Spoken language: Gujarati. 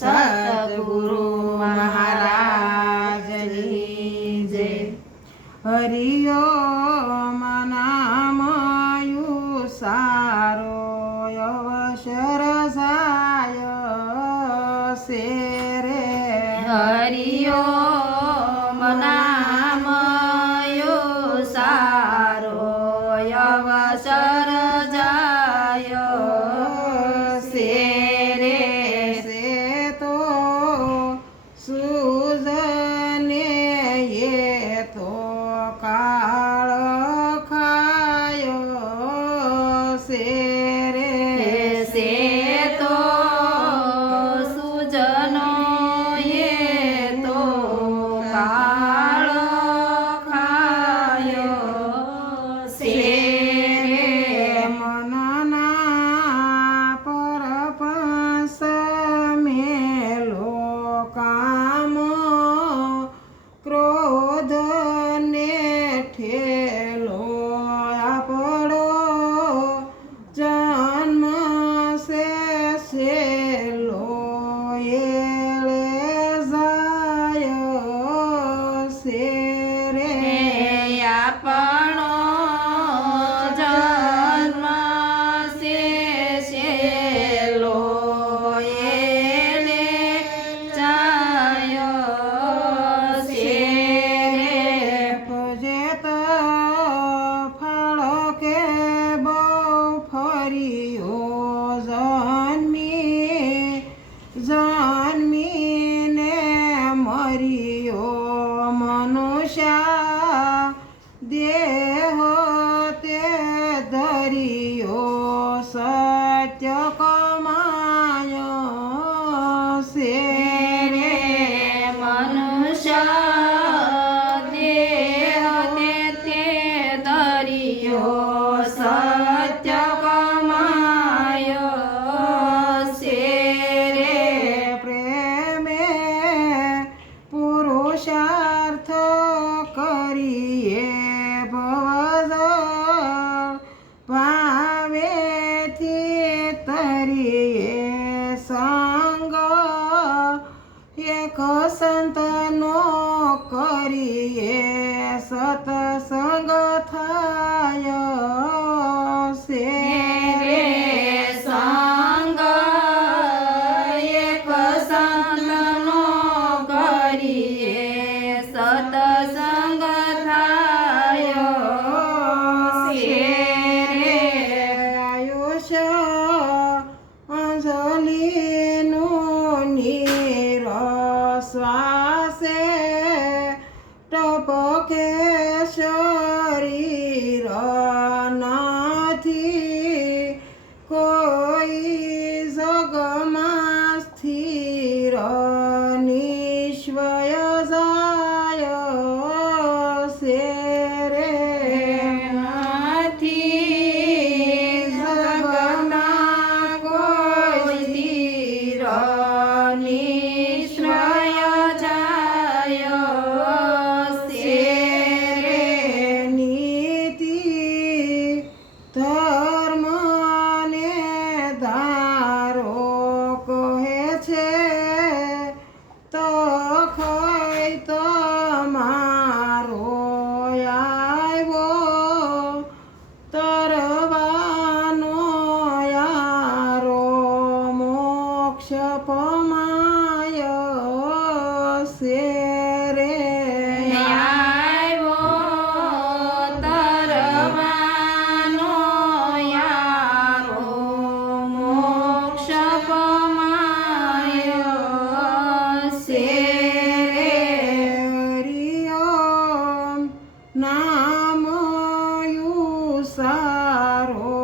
સતગુરુ મહારાજની જય હરિયો મનામયુસા દશા દેહો તે ધરિયો સત્ય કમાયો સે રે મનુષ્ય. દેહ તે ધરિયો સત્ય ખ સંતનો કરીએ. પાસે ટપકે શરીર નથી. કોઈ જગમાં સ્થિર નિશ્વય જાય છે રે. નથી જગમાં કોઈ સ્થિર નિ પમાયો છે રે નામ યુ સારો